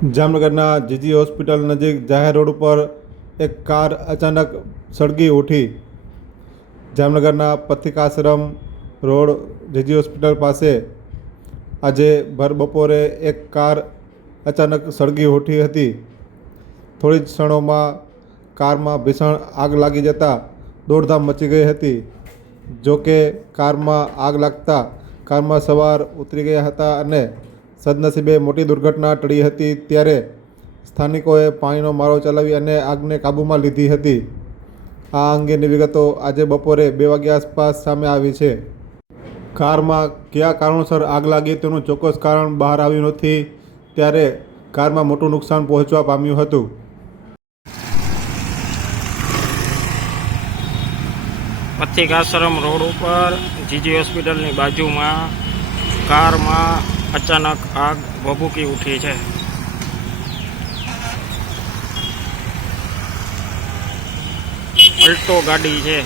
જામનગરના જીજી હોસ્પિટલ નજીક જાહેર રોડ ઉપર એક કાર અચાનક સળગી ઉઠી। જામનગરના પથિકાશ્રમ રોડ જીજી હોસ્પિટલ પાસે આજે ભર બપોરે એક કાર અચાનક સળગી ઉઠી હતી। થોડી જ ક્ષણોમાં કારમાં ભીષણ આગ લાગી જતાં દોડધામ મચી ગઈ હતી। જો કે કારમાં આગ લાગતા કારમાં સવાર ઉતરી ગયા હતા અને સદનસીબે મોટી દુર્ઘટના ટળી હતી। ત્યારે સ્થાનિકોએ પાણીનો મારો ચલાવી અને આગને કાબૂમાં લીધી હતી। આ અંગેની વિગતો આજે બપોરે 2 વાગ્યા આસપાસ સામે આવી છે। કારમાં કયા કારણોસર આગ લાગી તેનું ચોક્કસ કારણ બહાર આવ્યું નથી। ત્યારે કારમાં મોટું નુકસાન પહોંચવા પામ્યું હતું। પથિકાશ્રમ રોડ ઉપર જીજી હોસ્પિટલની બાજુમાં કારમાં અચાનક આગ ભભૂકી ઉઠી છે। અલ્ટો ગાડી છે।